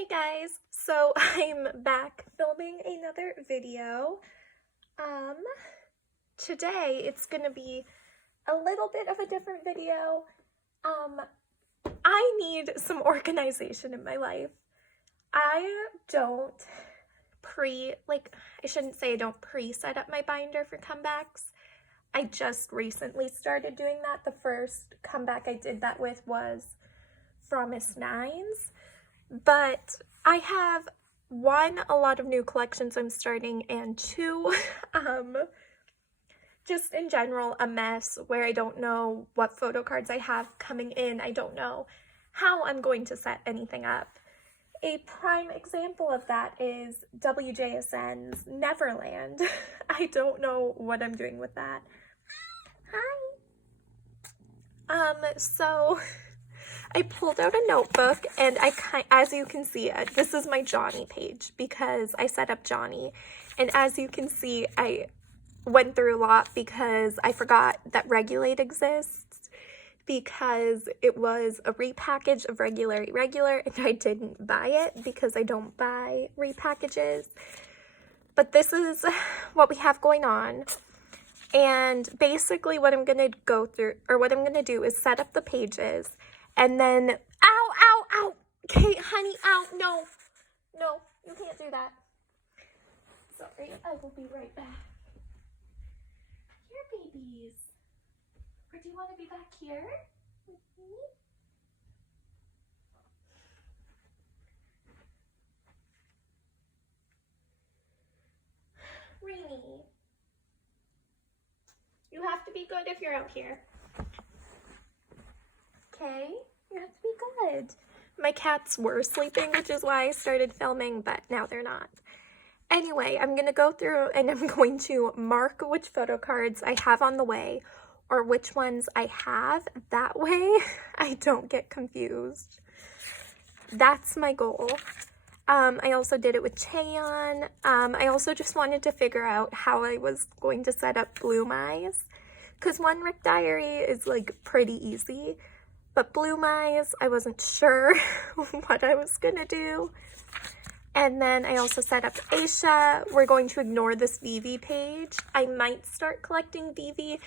Hey guys, so I'm back filming another video. Today it's gonna be a little bit of a different video. I need some organization in my life. I don't I shouldn't say I don't set up my binder for comebacks. I just recently started doing that. The first comeback I did that with was Promise Nines. But I have, one, a lot of new collections I'm starting, and two, just in general, a mess where I don't know what photo cards I have coming in. I don't know how I'm going to set anything up. A prime example of that is WJSN's Neverland. I don't know what I'm doing with that. Hi! So I pulled out a notebook, and as you can see, this is my Johnny page because I set up Johnny. And as you can see, I went through a lot because I forgot that Regulate exists, because it was a repackage of Regular, and I didn't buy it because I don't buy repackages. But this is what we have going on. And basically what I'm going to go through, or what I'm going to do, is set up the pages. And then, ow, Kate, honey, ow, no, you can't do that. Sorry, I will be right back. Here, babies. Or do you want to be back here with me? Rainy. You have to be good if you're out here. Okay, you have to be good. My cats were sleeping, which is why I started filming, but now they're not. Anyway, I'm going to go through and I'm going to mark which photo cards I have on the way, or which ones I have. That way I don't get confused. That's my goal. I also did it with Cheon. I also just wanted to figure out how I was going to set up Bloom Eyes, because One Rick Diary is like pretty easy. But Bloom Eyes, I wasn't sure what I was gonna do. And then I also set up Aisha. We're going to ignore this Vivi page. I might start collecting Vivi.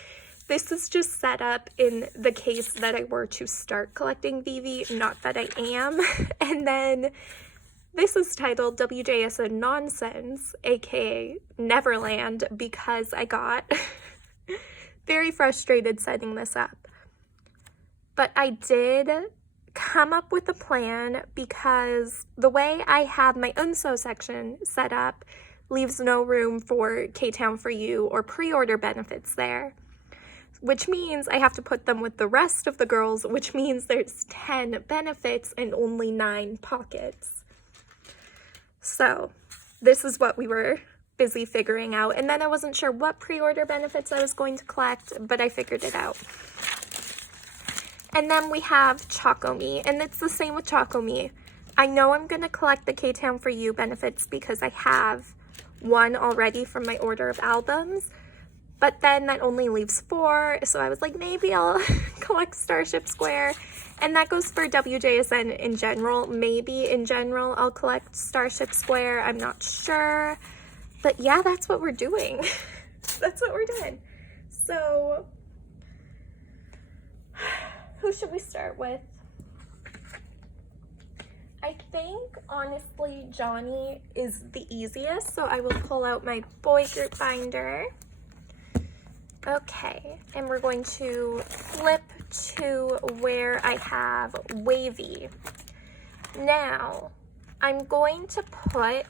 This is just set up in the case that I were to start collecting Vivi, not that I am. And then this is titled WJSN Nonsense, aka Neverland, because I got very frustrated setting this up. But I did come up with a plan because the way I have my UNSO section set up leaves no room for K-Town for You or pre-order benefits there, which means I have to put them with the rest of the girls, which means there's 10 benefits and only 9 pockets. So this is what we were busy figuring out. And then I wasn't sure what pre-order benefits I was going to collect, but I figured it out. And then we have Choco Me, and it's the same with Choco Me. I know I'm going to collect the K-Town for You benefits because I have one already from my order of albums, but then that only leaves 4, so I was like, maybe I'll collect Starship Square, and that goes for WJSN in general. Maybe in general I'll collect Starship Square, I'm not sure, but yeah, that's what we're doing. That's what we're doing. So who should we start with? I think, honestly, Johnny is the easiest, so I will pull out my boy group binder. Okay, and we're going to flip to where I have Wavy. Now, I'm going to put,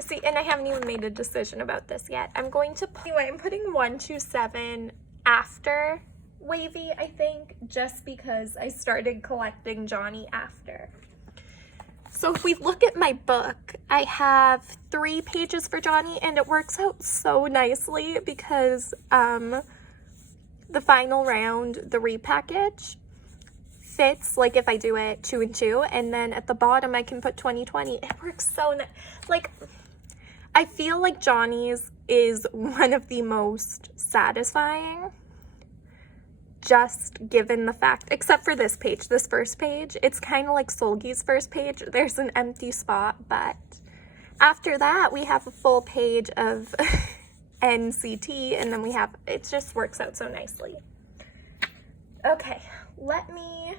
see, and I haven't even made a decision about this yet. I'm putting 127 after Wavy, I think, just because I started collecting Johnny after. So if we look at my book, I have 3 pages for Johnny, and it works out so nicely because the final round, the repackage, fits, like if I do it 2 and 2, and then at the bottom I can put 2020. It works so nice. Like, I feel like Johnny's is one of the most satisfying just given the fact, except for this page, this first page, it's kind of like Solgi's first page. There's an empty spot, but after that, we have a full page of NCT, and then we have, it just works out so nicely. Okay, let me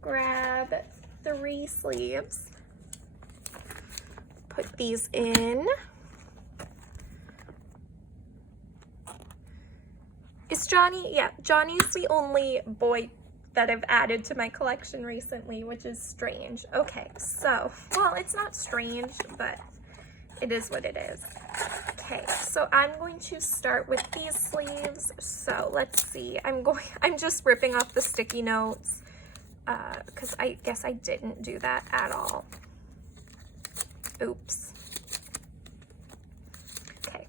grab 3 sleeves, put these in. Is Johnny? Yeah, Johnny's the only boy that I've added to my collection recently, which is strange. Okay, so, well, it's not strange, but it is what it is. Okay, so I'm going to start with these sleeves. So let's see, I'm just ripping off the sticky notes, because I guess I didn't do that at all. Oops. Okay,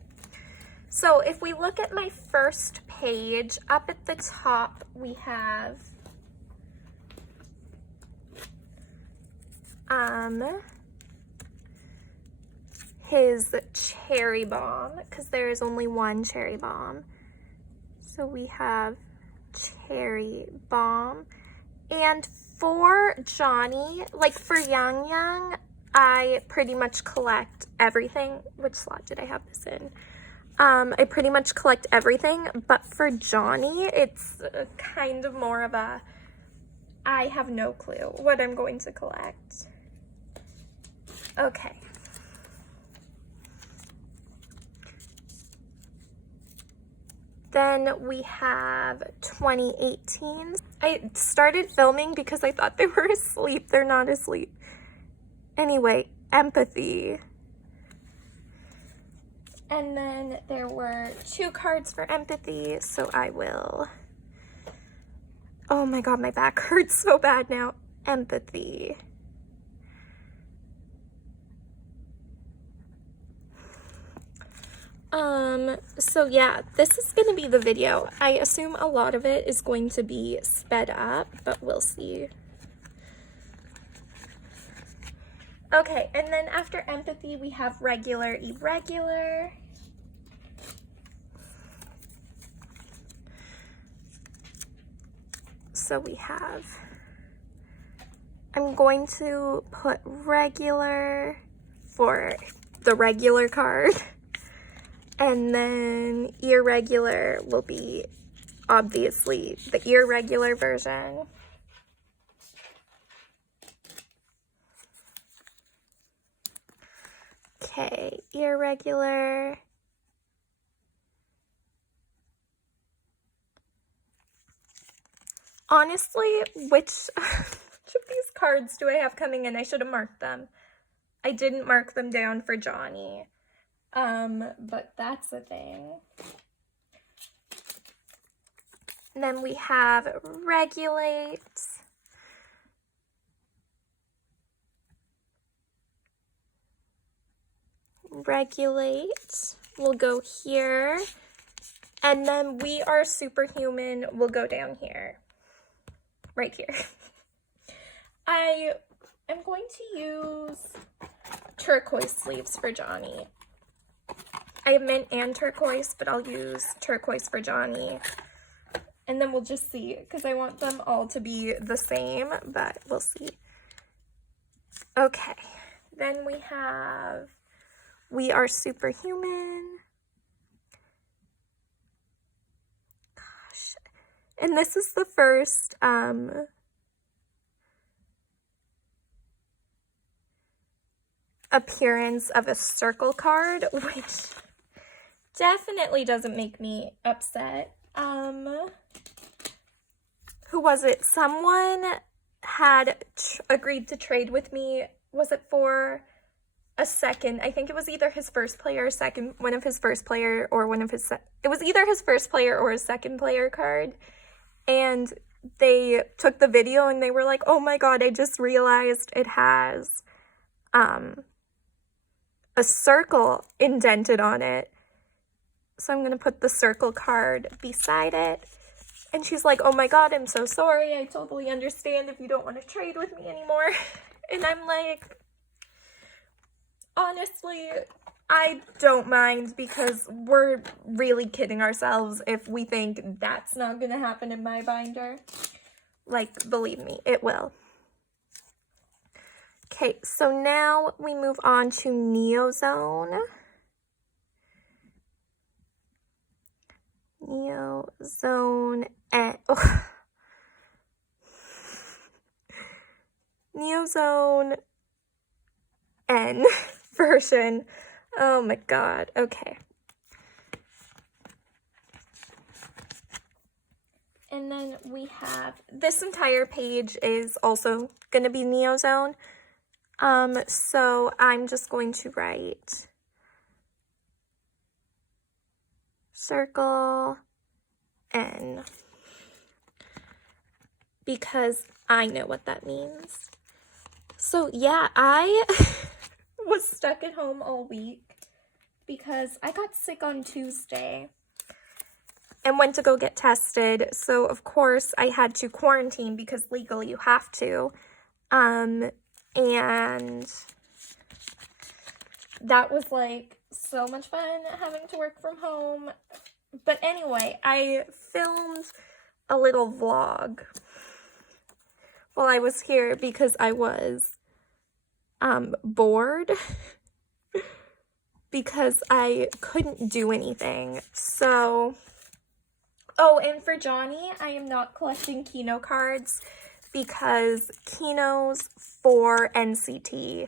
so if we look at my first page, up at the top we have his cherry bomb, because there is only one cherry bomb. So we have cherry bomb. And for Johnny, like for Yang Yang, I pretty much collect everything. Which slot did I have this in? I pretty much collect everything, but for Johnny, it's kind of more of a, I have no clue what I'm going to collect. Okay. Then we have 2018. I started filming because I thought they were asleep. They're not asleep. Anyway, empathy. And then there were 2 cards for empathy, so I will, oh my god, my back hurts so bad now. Empathy. So yeah, this is going to be the video. I assume a lot of it is going to be sped up, but we'll see. Okay, and then after empathy, we have regular, irregular. So we have, I'm going to put regular for the regular card. And then irregular will be obviously the irregular version. Okay, irregular. Honestly, which of these cards do I have coming in? I should have marked them. I didn't mark them down for Johnny. But that's the thing. And then we have regulate. Regulate will go here. And then we are superhuman will go down here. Right here. I am going to use turquoise sleeves for Johnny. I have mint and turquoise, but I'll use turquoise for Johnny. And then we'll just see, because I want them all to be the same, but we'll see. Okay, then we have, we are superhuman. Gosh. And this is the first, appearance of a circle card, which definitely doesn't make me upset. Who was it? Someone had agreed to trade with me. Was it for a second? I think it was either his first player or second, one of his first player or one of his, it was either his first player or his second player card. And they took the video and they were like, oh my god, I just realized it has, a circle indented on it. So I'm going to put the circle card beside it. And she's like, oh my god, I'm so sorry. I totally understand if you don't want to trade with me anymore. And I'm like, honestly, I don't mind because we're really kidding ourselves if we think that's not gonna happen in my binder. Like, believe me, it will. Okay, so now we move on to Neozone. Neozone N. Oh. Neozone N version. Oh my god. Okay. And then we have, this entire page is also going to be Neozone. So I'm just going to write circle N because I know what that means. So yeah, I was stuck at home all week because I got sick on Tuesday and went to go get tested. So of course I had to quarantine because legally you have to. And that was like so much fun having to work from home. But anyway, I filmed a little vlog while I was here because I was bored because I couldn't do anything. So, oh, and for Johnny, I am not collecting Kino cards because Kinos for NCT,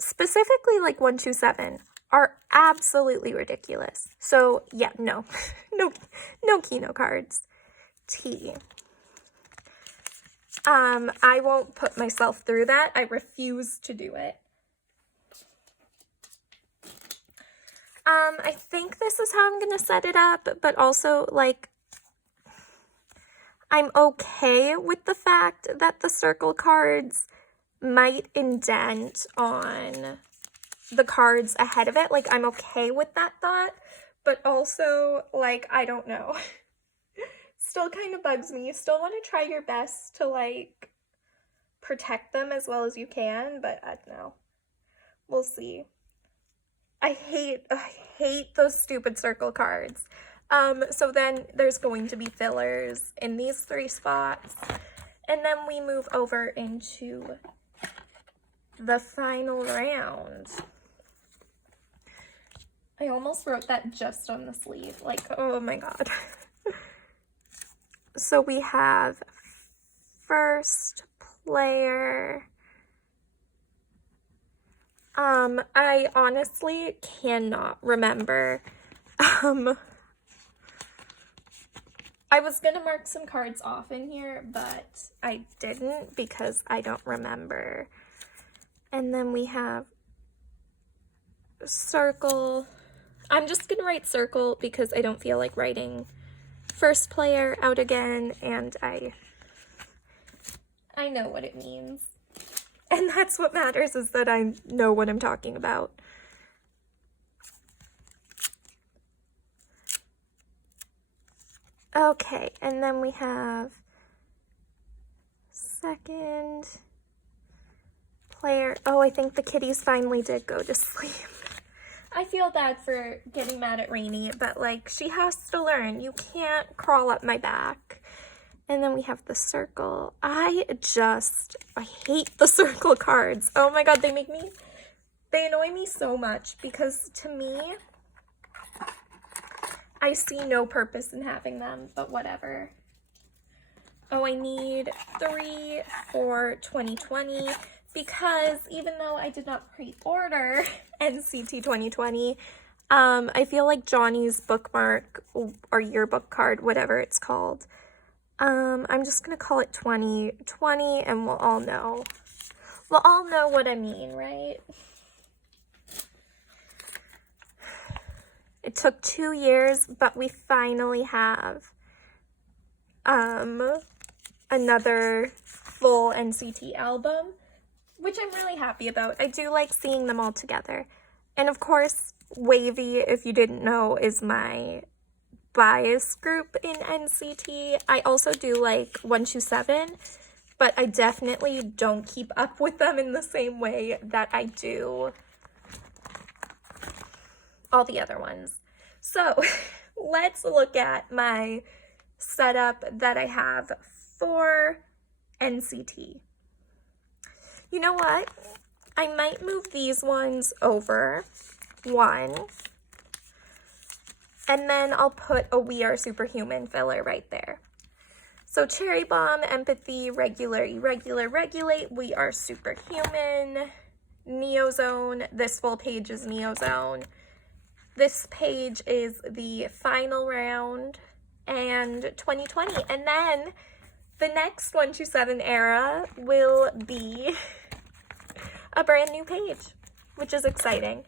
specifically like 127, are absolutely ridiculous. So yeah, no, no Kino cards. T. I won't put myself through that. I refuse to do it. I think this is how I'm gonna set it up, but also, like, I'm okay with the fact that the circle cards might indent on the cards ahead of it. Like, I'm okay with that thought, but also, like, I don't know. Still kind of bugs me. You still want to try your best to, like, protect them as well as you can, but I don't know. We'll see. I hate those stupid circle cards. So then there's going to be fillers in these 3 spots. And then we move over into the final round. I almost wrote that just on the sleeve. Like, oh my god. So we have first player. I honestly cannot remember. I was gonna mark some cards off in here, but I didn't because I don't remember. And then we have circle. I'm just gonna write circle because I don't feel like writing first player out again, and I know what it means. And that's what matters, is that I know what I'm talking about. Okay, and then we have second player. Oh, I think the kitties finally did go to sleep. I feel bad for getting mad at Rainy, but, like, she has to learn. You can't crawl up my back. And then we have the circle. I hate the circle cards. Oh my god, they annoy me so much because to me, I see no purpose in having them, but whatever. Oh, I need 3 for 2020 because even though I did not pre-order NCT 2020, I feel like Johnny's bookmark or yearbook card, whatever it's called, I'm just gonna call it 2020 and we'll all know what I mean, right? It took 2 years, but we finally have another full NCT album, which I'm really happy about. I do like seeing them all together. And of course, Wavy, if you didn't know, is my bias group in NCT. I also do like 127, but I definitely don't keep up with them in the same way that I do all the other ones. So let's look at my setup that I have for NCT. You know what? I might move these ones over one, and then I'll put a We Are Superhuman filler right there. So Cherry Bomb, Empathy, Regular, Irregular, Regulate, We Are Superhuman, Neozone. This full page is Neozone. This page is the final round and 2020. And then the next 127 era will be a brand new page, which is exciting.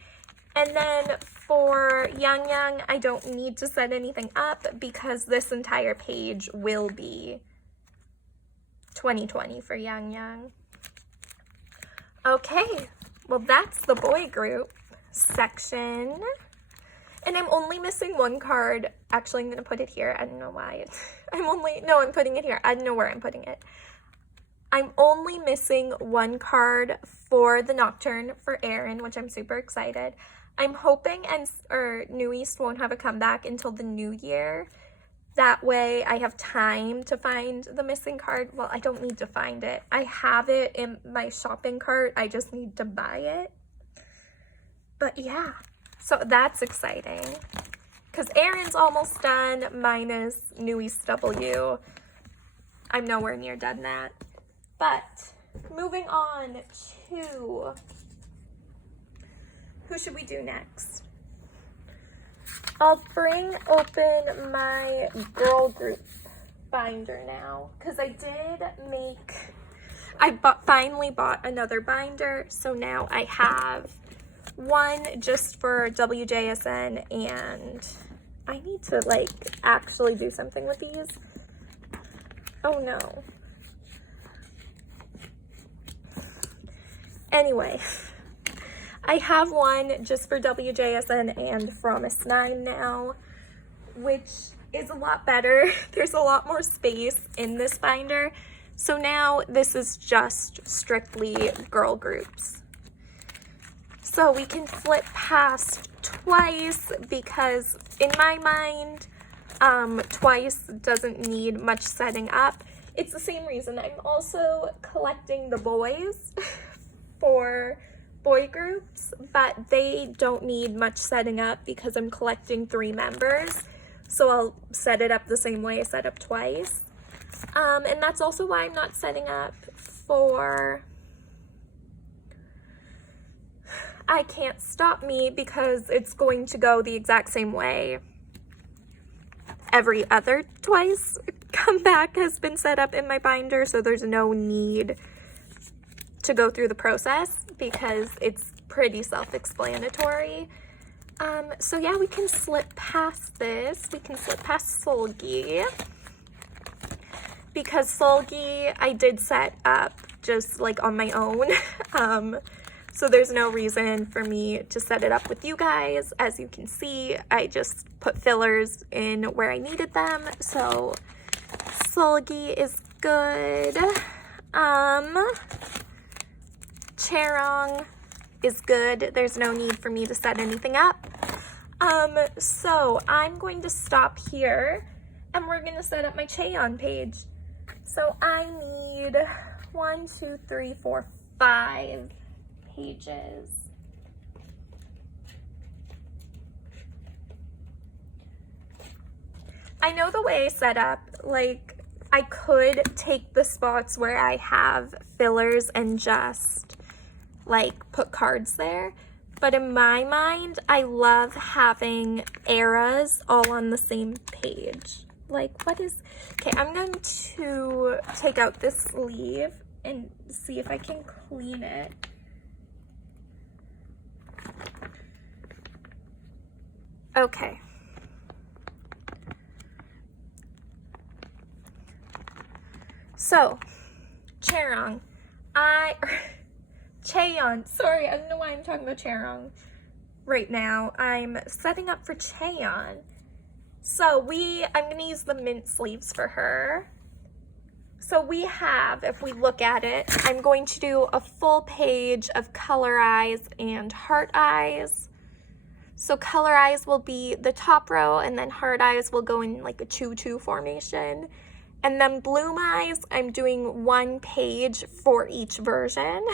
And then for Yang Yang, I don't need to set anything up because this entire page will be 2020 for Yang Yang. Okay, well that's the boy group section. And I'm only missing one card. Actually, I'm going to put it here. I don't know why. I'm putting it here. I don't know where I'm putting it. I'm only missing one card for the Nocturne for Aaron, which I'm super excited. I'm hoping New East won't have a comeback until the new year. That way I have time to find the missing card. Well, I don't need to find it. I have it in my shopping cart. I just need to buy it. But yeah, so that's exciting. Because Aaron's almost done, minus New East W. I'm nowhere near done that. But moving on to, who should we do next? I'll bring open my girl group binder now, because I finally bought another binder, so now I have one just for WJSN, and I need to actually do something with these. Oh no. Anyway, I have one just for WJSN and Promise 9 now, which is a lot better. There's a lot more space in this binder. So now this is just strictly girl groups. So we can flip past Twice because in my mind, Twice doesn't need much setting up. It's the same reason. I'm also collecting the boys for boy groups, but they don't need much setting up because I'm collecting 3 members. So I'll set it up the same way I set up Twice. And that's also why I'm not setting up for I Can't Stop Me, because it's going to go the exact same way every other Twice comeback has been set up in my binder, so there's no need to go through the process because it's pretty self-explanatory. So yeah, we can slip past this. We can slip past Solgi, because Solgi I did set up just on my own. So there's no reason for me to set it up with you guys. As you can see, I just put fillers in where I needed them. So Solgi is good. Charong is good. There's no need for me to set anything up. So I'm going to stop here and we're going to set up my Cheon page. So I need 1, 2, 3, 4, 5 pages. I know the way I set up, I could take the spots where I have fillers and just put cards there, but in my mind I love having eras all on the same page. Okay, I'm going to take out this sleeve and see if I can clean it. Okay. So, Cheon, sorry, I don't know why I'm talking about Charong right now. I'm setting up for Cheon. So I'm going to use the mint sleeves for her. So we have, if we look at it, I'm going to do a full page of color eyes and heart eyes. So color eyes will be the top row, and then hard eyes will go in like a 2-2 formation. And then bloom eyes, I'm doing 1 page for each version.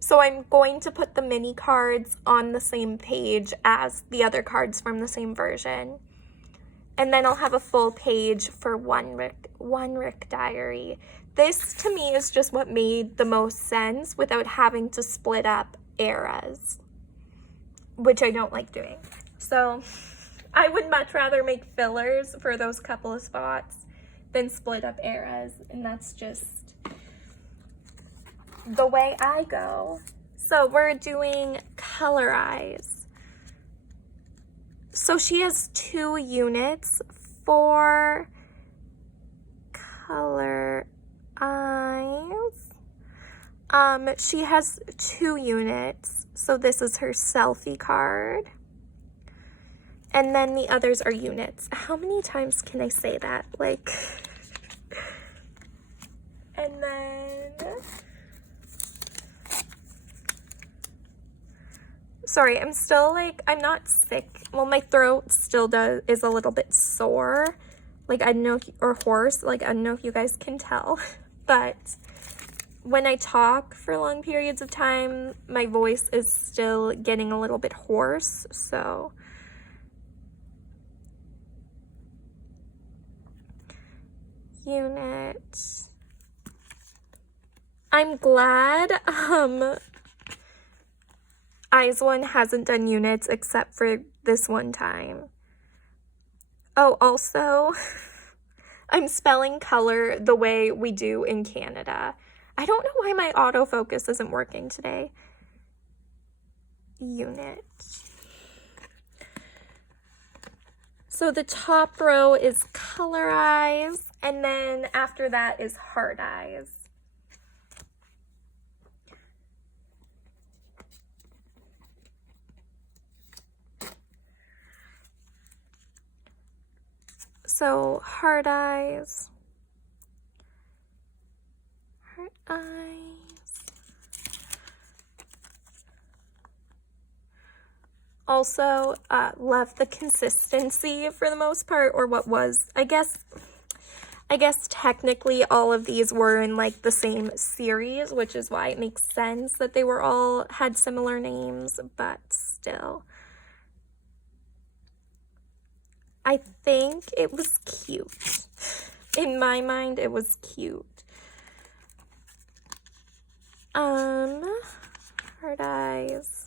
So I'm going to put the mini cards on the same page as the other cards from the same version. And then I'll have a full page for one Rick diary. This to me is just what made the most sense without having to split up eras, which I don't like doing. So I would much rather make fillers for those couple of spots than split up eras, and that's just the way I go. So we're doing color eyes. So she has 2 units for color eyes. She has 2 units. So this is her selfie card. And then the others are units. How many times can I say that? Like, and then, sorry, I'm still like, I'm not sick. Well, my throat still is a little bit sore. Like, I don't know if, or hoarse. Like, I don't know if you guys can tell. But when I talk for long periods of time, my voice is still getting a little bit hoarse. So unit. I'm glad Eyes One hasn't done units except for this one time. Oh, also, I'm spelling color the way we do in Canada. I don't know why my autofocus isn't working today. Unit. So the top row is color eyes, and then after that is hard eyes. So hard eyes, hard eyes. Also, love the consistency for the most part, or what was, I guess technically all of these were in like the same series, which is why it makes sense that they were all had similar names, but still. I think it was cute. In my mind, it was cute. Hard eyes.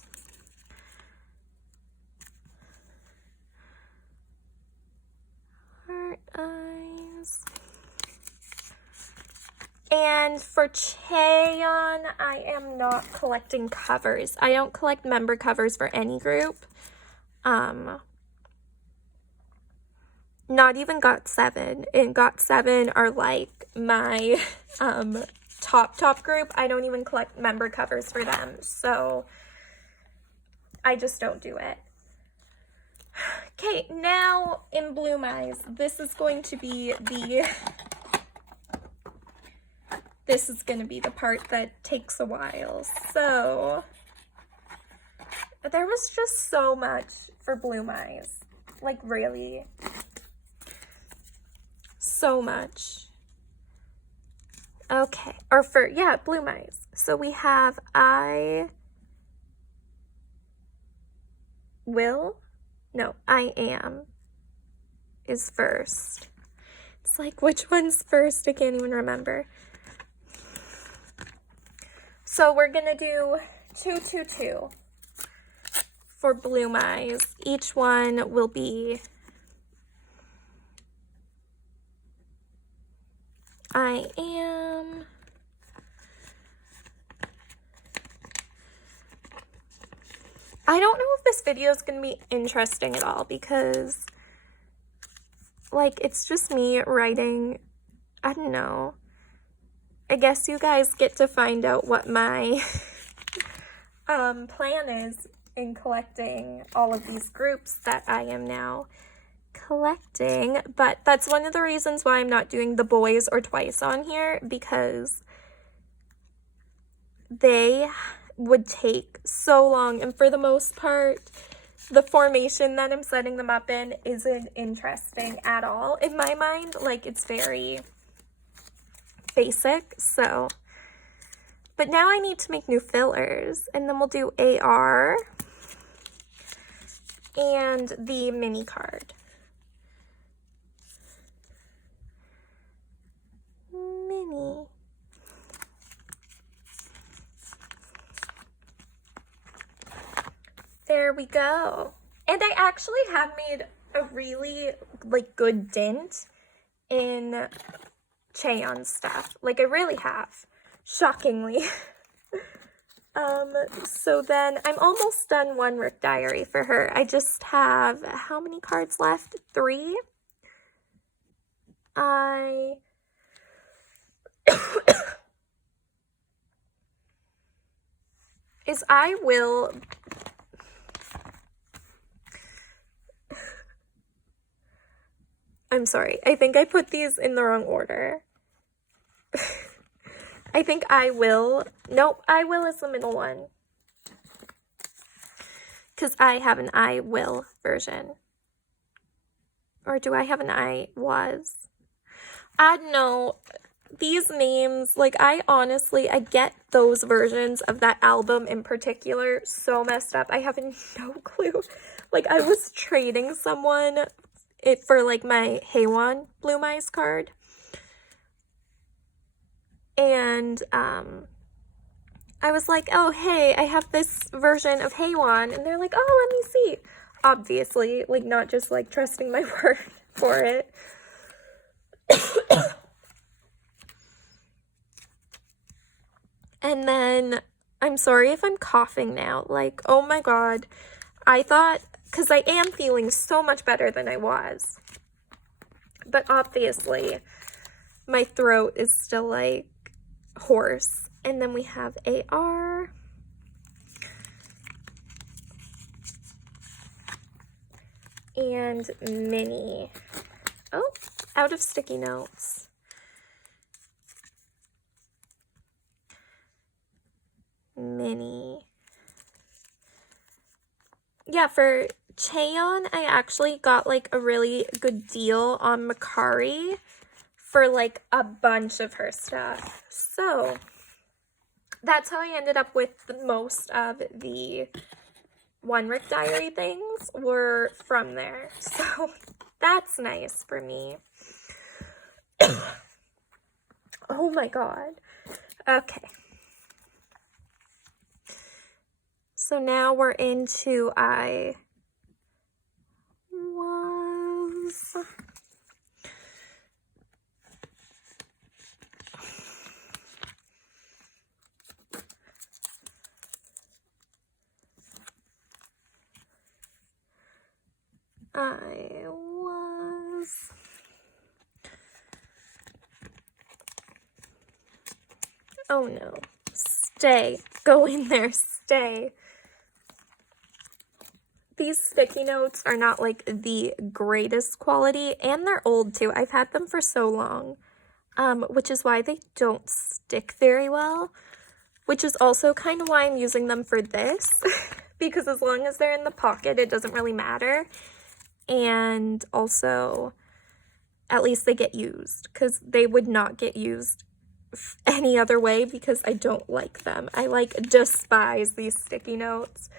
Hard eyes. And for Chaeyeon, I am not collecting covers. I don't collect member covers for any group. Not even GOT7. And GOT7 are like my top group. I don't even collect member covers for them. So I just don't do it. Okay, now in Bloom Eyes, this is going to be the part that takes a while. So there was just so much for Bloom Eyes. Like, really. So much. Okay, or for, yeah, Bloom Eyes. So we have I am is first. It's like, which one's first? I can't even remember. So we're gonna do 2, 2, 2 for Bloom Eyes. Each one will be I am. I don't know if this video is going to be interesting at all because, like, it's just me writing. I don't know. I guess you guys get to find out what my plan is in collecting all of these groups that I am now collecting. But that's one of the reasons why I'm not doing the boys or twice on here, because would take so long, and for the most part, the formation that I'm setting them up in isn't interesting at all. In my mind, like, it's very basic, so. But now I need to make new fillers, and then we'll do AR and the mini card. Mini. There we go. And I actually have made a really, like, good dent in Cheon's stuff. Like, I really have. Shockingly. So then I'm almost done One Rick Diary for her. I just have, how many cards left? 3? I will... I'm sorry. I think I put these in the wrong order. I think I will... Nope, I will is the middle one. Because I have an I will version. Or do I have an I was? I don't know. These names, like, I get those versions of that album in particular so messed up. I have no clue. Like, I was trading someone for, like, my Haewon Bloom Eyes card. And, I was like, oh, hey, I have this version of Haewon. And they're like, oh, let me see. Obviously, like, not just, like, trusting my word for it. And then, I'm sorry if I'm coughing now. Like, oh my god. I thought, because I am feeling so much better than I was. But obviously, my throat is still, like, hoarse. And then we have AR. And mini. Oh, out of sticky notes. Mini. Yeah, for Cheon, I actually got, like, a really good deal on Macari for, like, a bunch of her stuff. So, that's how I ended up with most of the One Rick Diary things were from there. So, that's nice for me. Oh my god. Okay. So now we're into I was. Oh no. Stay. Go in there. Stay. These sticky notes are not, like, the greatest quality, and they're old, too. I've had them for so long, which is why they don't stick very well, which is also kind of why I'm using them for this, because as long as they're in the pocket, it doesn't really matter, and also, at least they get used, because they would not get used any other way, because I don't like them. I, like, despise these sticky notes.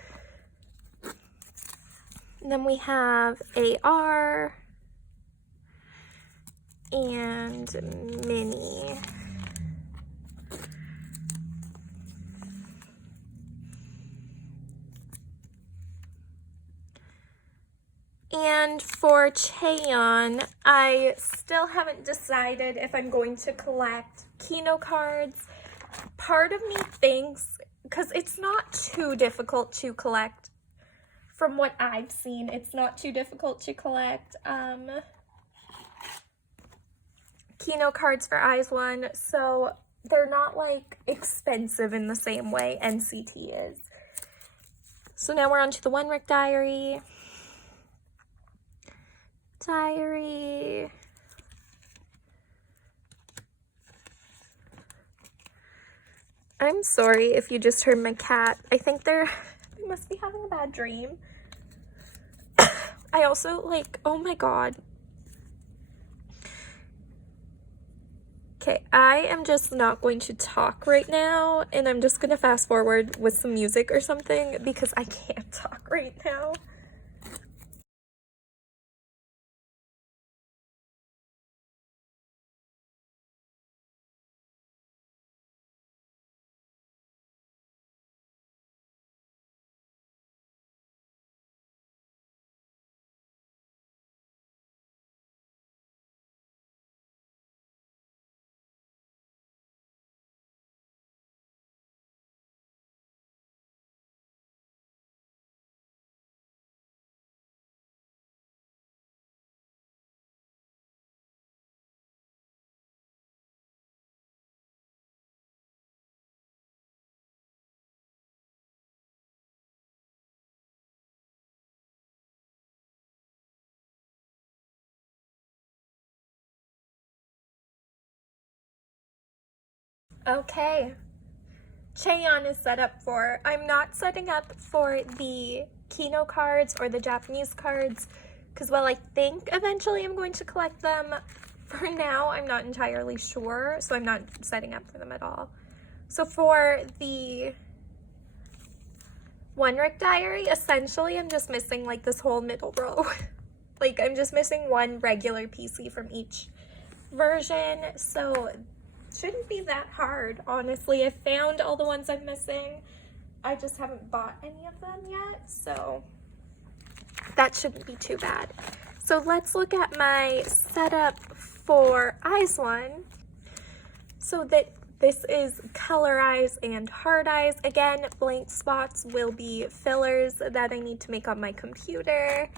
And then we have AR and mini. And for Cheon, I still haven't decided if I'm going to collect Kino cards. Part of me thinks, because it's not too difficult to collect. From what I've seen, it's not too difficult to collect Kino cards for IZ*ONE, so they're not, like, expensive in the same way NCT is. So now we're on to the One Rick Diary. I'm sorry if you just heard my cat. I think they must be having a bad dream. I also, like, oh my god. Okay, I am just not going to talk right now, and I'm just gonna fast forward with some music or something because I can't talk right now. Okay, Cheon is set up for. I'm not setting up for the Kino cards or the Japanese cards because while I think eventually I'm going to collect them, for now I'm not entirely sure, so I'm not setting up for them at all. So for the One Rick Diary, essentially I'm just missing like this whole middle row. Like I'm just missing one regular PC from each version, so shouldn't be that hard, honestly. I found all the ones I'm missing. I just haven't bought any of them yet, so that shouldn't be too bad. So let's look at my setup for Eyes One. So that this is color eyes and hard eyes. Again, blank spots will be fillers that I need to make on my computer.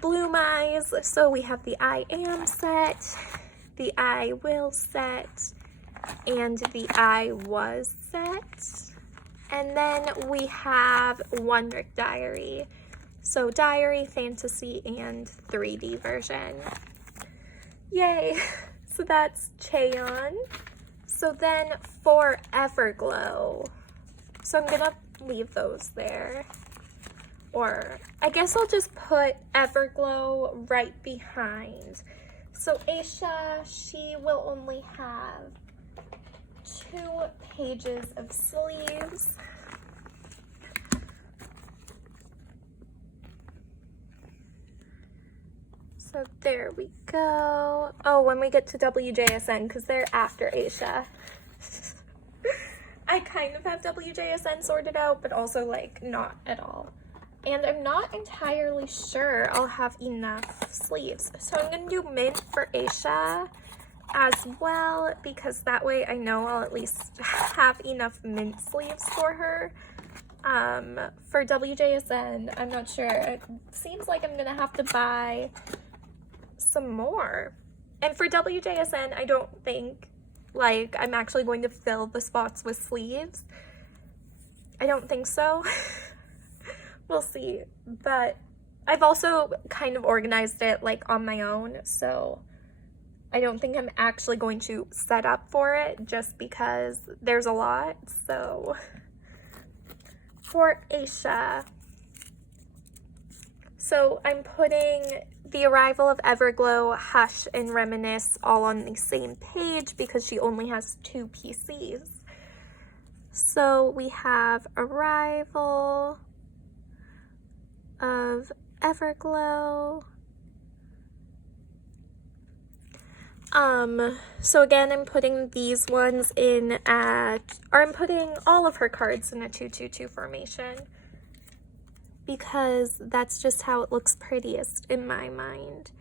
Bloom eyes, so we have the I am set, the I will set, and the I was set. And then we have One Rick Diary. So diary, fantasy, and 3D version. Yay! So that's Cheon. So then for Everglow. So I'm gonna leave those there. Or I guess I'll just put Everglow right behind. So Aisha, she will only have 2 pages of sleeves. So there we go. Oh, when we get to WJSN, because they're after Aisha. I kind of have WJSN sorted out, but also like not at all. And I'm not entirely sure I'll have enough sleeves. So I'm going to do mint for Aisha as well, because that way I know I'll at least have enough mint sleeves for her. For WJSN, I'm not sure. It seems like I'm going to have to buy some more. And for WJSN, I don't think like I'm actually going to fill the spots with sleeves. I don't think so. We'll see, but I've also kind of organized it like on my own, so I don't think I'm actually going to set up for it just because there's a lot. So for Aisha, so I'm putting the arrival of Everglow, Hush, and Reminisce all on the same page because she only has 2 PCs. So we have arrival of Everglow. So again, I'm putting these ones in I'm putting all of her cards in a 2-2-2 formation because that's just how it looks prettiest in my mind.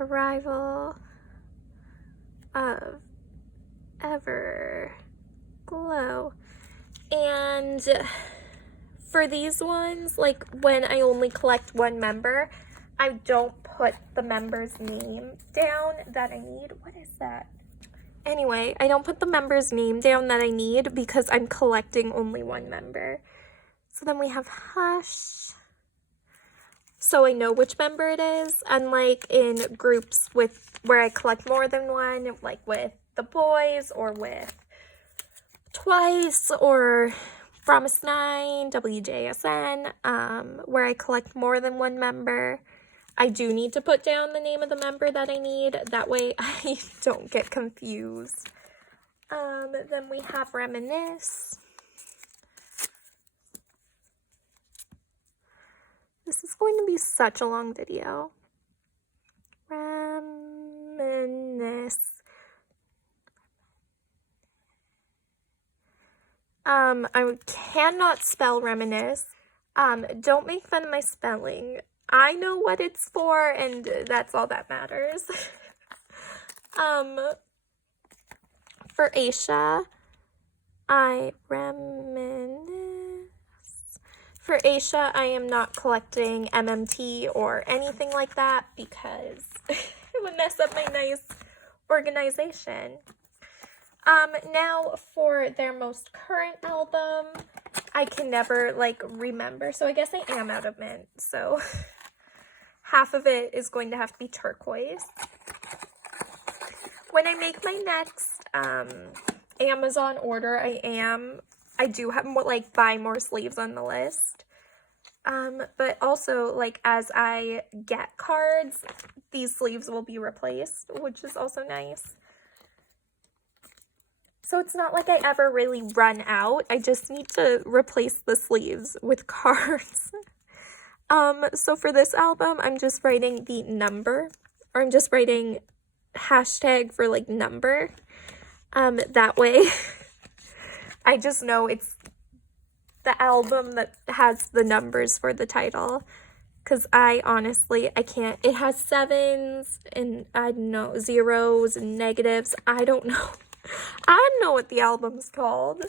Arrival of Everglow. And for these ones, like when I only collect one member, I don't put the member's name down that I need. What is that? Anyway, I don't put the member's name down that I need because I'm collecting only one member. So then we have Hush. So I know which member it is, unlike in groups with where I collect more than one, like with the boys or with Twice or Promise 9, WJSN, where I collect more than one member. I do need to put down the name of the member that I need. That way I don't get confused. Then we have Reminisce. This is going to be such a long video. Reminisce. I cannot spell reminisce. Don't make fun of my spelling. I know what it's for, and that's all that matters. For Aisha, For Aisha, I am not collecting MMT or anything like that because it would mess up my nice organization. Now for their most current album, I can never, remember, so I guess I am out of mint, so half of it is going to have to be turquoise. When I make my next, Amazon order, I do have, buy more sleeves on the list, but also, as I get cards, these sleeves will be replaced, which is also nice. So it's not like I ever really run out. I just need to replace the sleeves with cards. So for this album, I'm just writing the number, or I'm just writing hashtag for number. That way I just know it's the album that has the numbers for the title. Because I can't. It has 7s and I don't know, 0s and negatives. I don't know. I don't know what the album's called.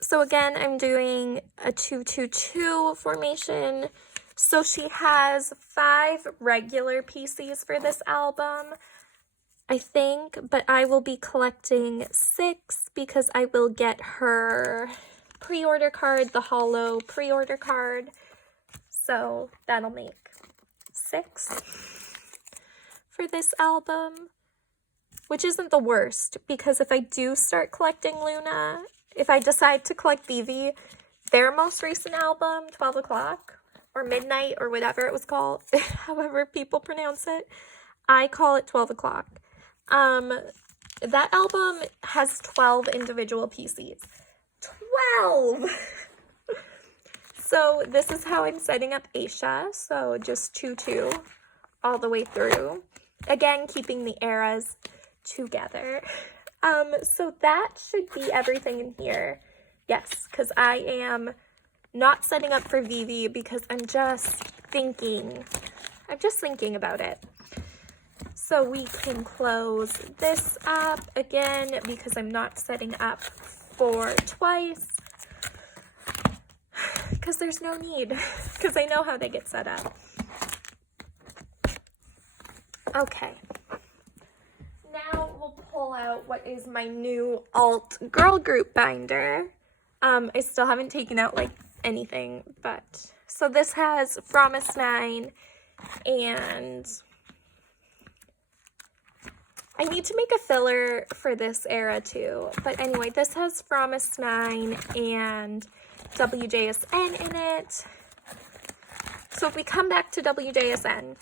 So again, I'm doing a 2-2-2 formation. So she has 5 regular PCs for this album, I think, but I will be collecting 6 because I will get her pre-order card, the holo pre-order card. So that'll make 6 for this album, which isn't the worst, because if I do start collecting Luna, if I decide to collect Vivi, their most recent album, 12 o'clock, or Midnight, or whatever it was called, however people pronounce it, I call it 12 o'clock. That album has 12 individual PCs. 12! So this is how I'm setting up Aisha, so just 2-2 all the way through. Again, keeping the eras together. So that should be everything in here. Yes, because I am not setting up for Vivi because I'm just thinking about it. So we can close this up again because I'm not setting up for twice. Because there's no need, because I know how they get set up. Okay. Now we'll pull out what is my new alt girl group binder. I still haven't taken out anything, but so this has Promise 9, and I need to make a filler for this era too. But anyway, this has Promise 9 and WJSN in it. So if we come back to WJSN.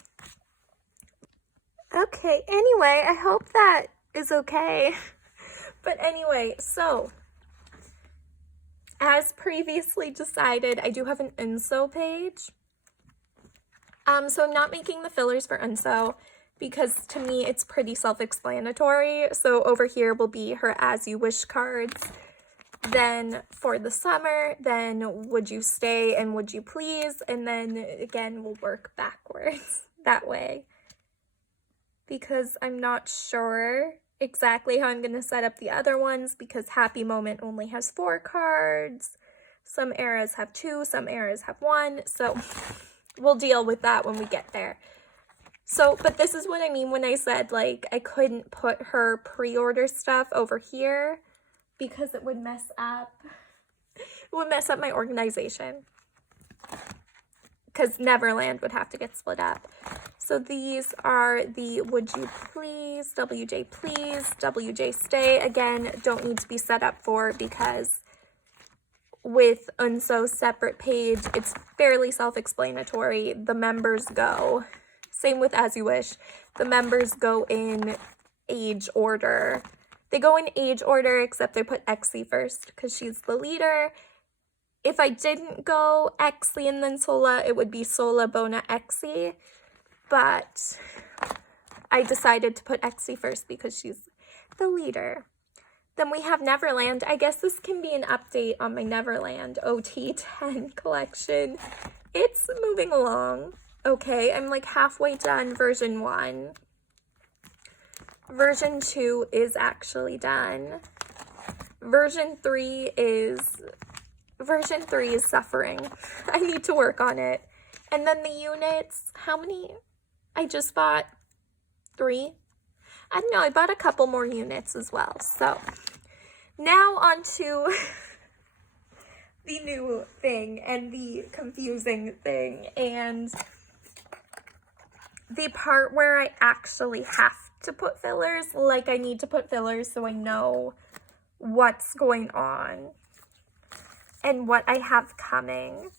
Okay, anyway, I hope that is okay. But anyway, so as previously decided, I do have an Unso page. So I'm not making the fillers for Unso because to me it's pretty self-explanatory. So over here will be her As You Wish cards. Then for the summer, then Would You Stay and Would You Please, and then again we'll work backwards that way. Because I'm not sure exactly how I'm going to set up the other ones because Happy Moment only has 4 cards. Some eras have 2, some eras have 1. So we'll deal with that when we get there. So, but this is what I mean when I said I couldn't put her pre-order stuff over here because it would mess up my organization. Because Neverland would have to get split up. So these are the Would You Please, WJ Please, WJ Stay. Again, don't need to be set up for because with Unso's separate page, it's fairly self-explanatory. The members go. Same with As You Wish. The members go in age order. They go in age order, except they put Exie first because she's the leader. If I didn't go Exie and then Sola, it would be Sola, Bona, Exie. But I decided to put Exie first because she's the leader. Then we have Neverland. I guess this can be an update on my Neverland OT10 collection. It's moving along. Okay, I'm like halfway done version 1. Version 2 is actually done. Version 3 is suffering. I need to work on it. And then the units, how many? I just bought 3. I don't know, I bought a couple more units as well. So now on to the new thing and the confusing thing and the part where I actually have to put fillers. Like, I need to put fillers so I know what's going on and what I have coming.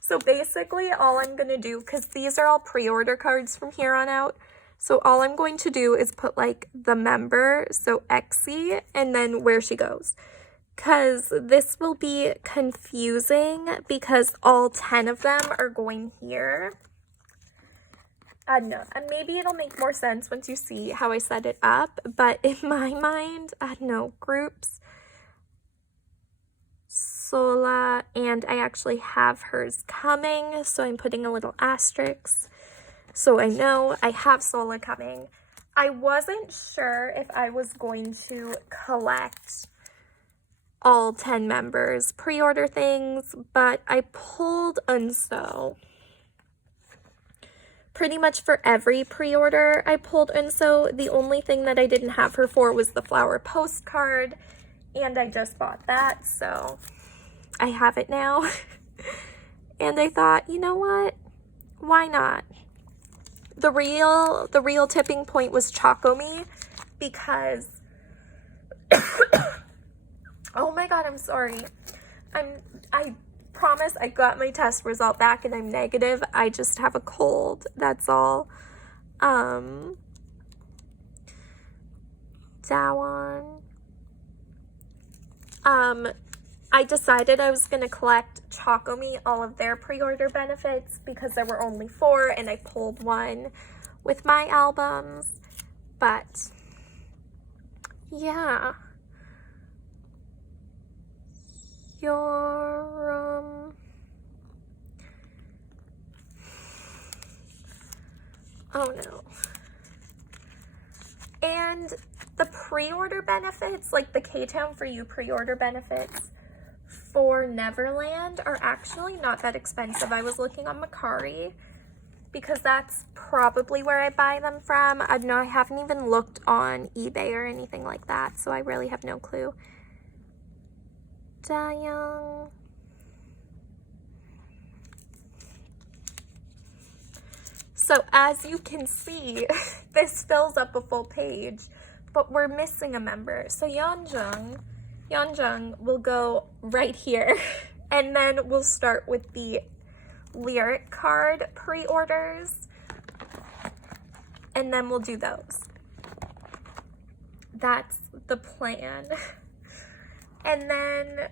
So basically all I'm going to do, because these are all pre-order cards from here on out, so all I'm going to do is put like the member, so Exie, and then where she goes. Because this will be confusing because all 10 of them are going here. I don't know, and maybe it'll make more sense once you see how I set it up, but in my mind, I don't know, groups, Sola, and I actually have hers coming, so I'm putting a little asterisk, so I know I have Sola coming. I wasn't sure if I was going to collect all 10 members pre-order things, but I pulled Unso. Pretty much for every pre-order I pulled Unso. The only thing that I didn't have her for was the flower postcard, and I just bought that, so I have it now. And I thought, you know what? Why not? The real tipping point was Choco-Me because oh my god, I'm sorry. I promise I got my test result back and I'm negative. I just have a cold. That's all. Dawan. I decided I was going to collect Choco-Me, all of their pre-order benefits, because there were only 4, and I pulled 1 with my albums. But, yeah. Your, oh no. And the pre-order benefits, like the K-Town For You pre-order benefits for Neverland are actually not that expensive. I was looking on Mercari because that's probably where I buy them from. I don't know, I haven't even looked on eBay or anything like that, so I really have no clue. Dayoung. So as you can see, this fills up a full page, but we're missing a member. So Yeonjung will go right here, and then we'll start with the lyric card pre-orders, and then we'll do those. That's the plan. And then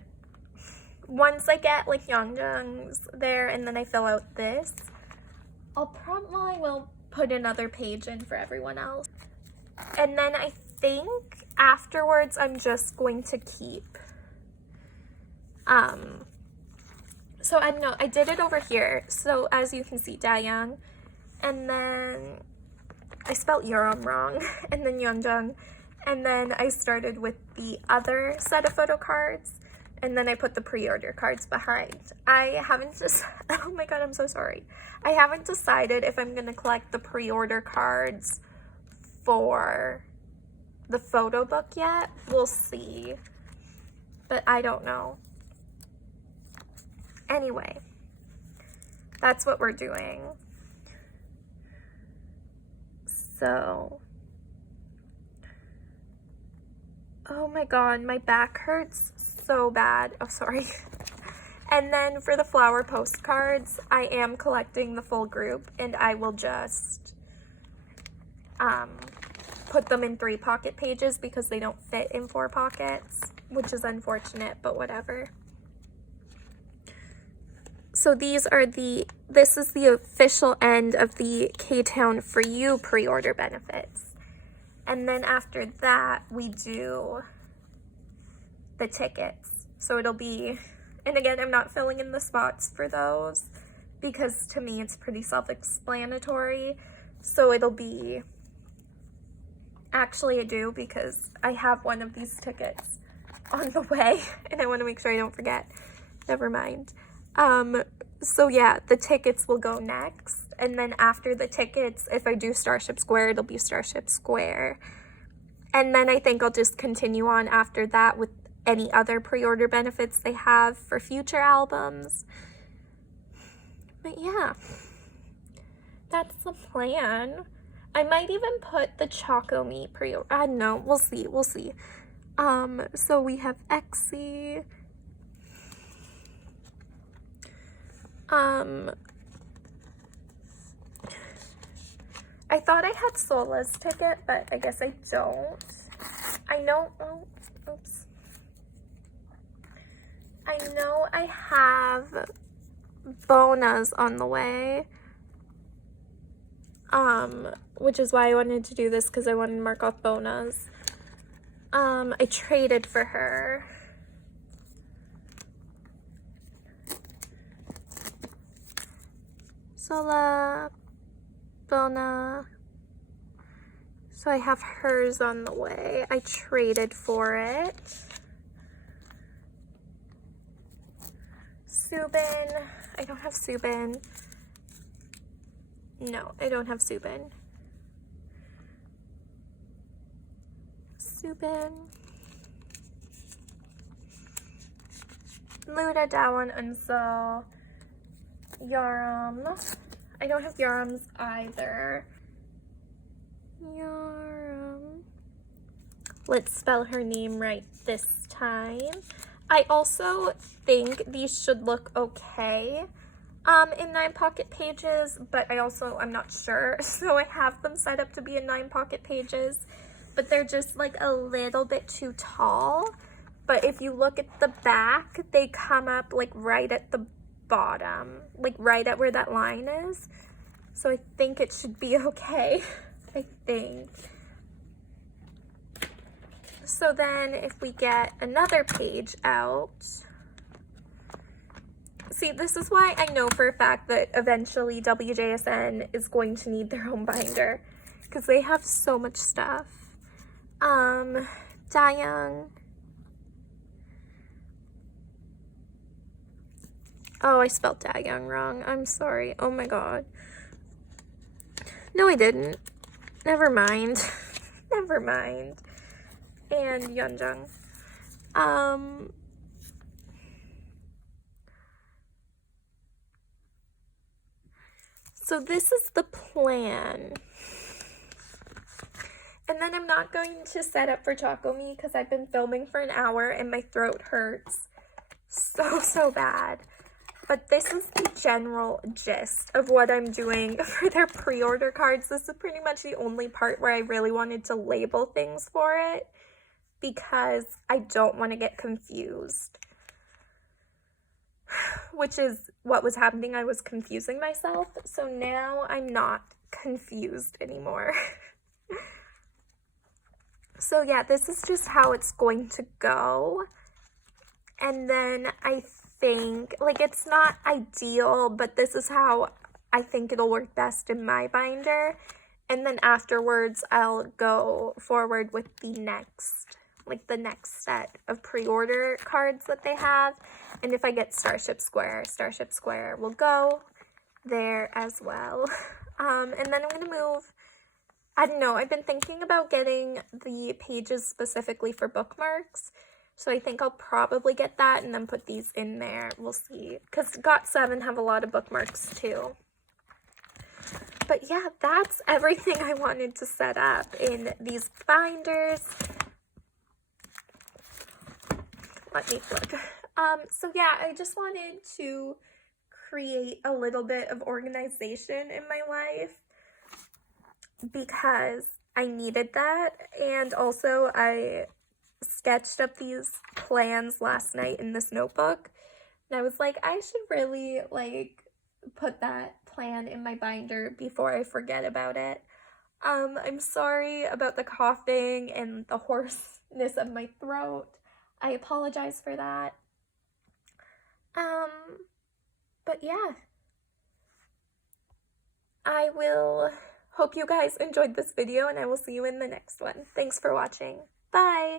once I get like Yeonjung's there, and then I fill out this, I will put another page in for everyone else. And then I think afterwards I'm just going to keep so I don't know, I did it over here, so as you can see, Dayoung, and then I spelled Yeoram wrong, and then Yeonjung, and then I started with the other set of photo cards, and then I put the pre-order cards behind. I haven't just, oh my god, I'm so sorry. I haven't decided if I'm gonna collect the pre-order cards for the photo book yet. We'll see, but I don't know. Anyway, that's what we're doing. So, oh my god, my back hurts so bad. Oh, sorry. And then for the flower postcards, I am collecting the full group, and I will just put them in 3 pocket pages because they don't fit in 4 pockets, which is unfortunate, but whatever. So this is the official end of the K-Town For You pre-order benefits. And then after that, we do the tickets. So it'll be, and again, I'm not filling in the spots for those because to me it's pretty self-explanatory. So it'll be, actually I do because I have one of these tickets on the way and I want to make sure I don't forget. Never mind. So yeah, the tickets will go next, and then after the tickets, if I do Starship Square, it'll be Starship Square. And then I think I'll just continue on after that with any other pre-order benefits they have for future albums. But yeah, that's the plan. I might even put the Choco Me pre-order. I don't know, we'll see. So we have Exy. I thought I had Sola's ticket, but I guess I don't. I know, oh, oops. I know I have Bona's on the way. Which is why I wanted to do this, because I wanted to mark off Bona's. I traded for her. Sola, Bona. So I have hers on the way. I traded for it. Subin. I don't have Subin. No, I don't have Subin. Subin. Luda, Dawan, Unso. Yaram. I don't have Yarams either. Yaram. Let's spell her name right this time. I also think these should look okay in 9 pocket pages, but I'm not sure. So I have them set up to be in 9 pocket pages, but they're just like a little bit too tall. But if you look at the back, they come up like right at the bottom, like right at where that line is. So I think it should be okay. I think. So then if we get another page out, see, this is why I know for a fact that eventually WJSN is going to need their own binder, because they have so much stuff. Dayoung. Oh, I spelled Dayoung wrong. I'm sorry. Oh my god. No, I didn't. Never mind. Never mind. And Yeonjung. So this is the plan. And then I'm not going to set up for Choco Me because I've been filming for an hour and my throat hurts so bad. But this is the general gist of what I'm doing for their pre-order cards. This is pretty much the only part where I really wanted to label things for it because I don't want to get confused. Which is what was happening. I was confusing myself. So now I'm not confused anymore. So yeah, this is just how it's going to go. And then I think, like, it's not ideal, but this is how I think it'll work best in my binder. And then afterwards, I'll go forward with the next set of pre-order cards that they have. And if I get Starship Square will go there as well. And then I'm going to move, I don't know, I've been thinking about getting the pages specifically for bookmarks. So I think I'll probably get that and then put these in there. We'll see. Because GOT7 have a lot of bookmarks too. But yeah, that's everything I wanted to set up in these binders. Let me flip. So yeah, I just wanted to create a little bit of organization in my life because I needed that. And also I sketched up these plans last night in this notebook. And I was like, I should really like put that plan in my binder before I forget about it. I'm sorry about the coughing and the hoarseness of my throat. I apologize for that. But yeah. I will hope you guys enjoyed this video, and I will see you in the next one. Thanks for watching. Bye!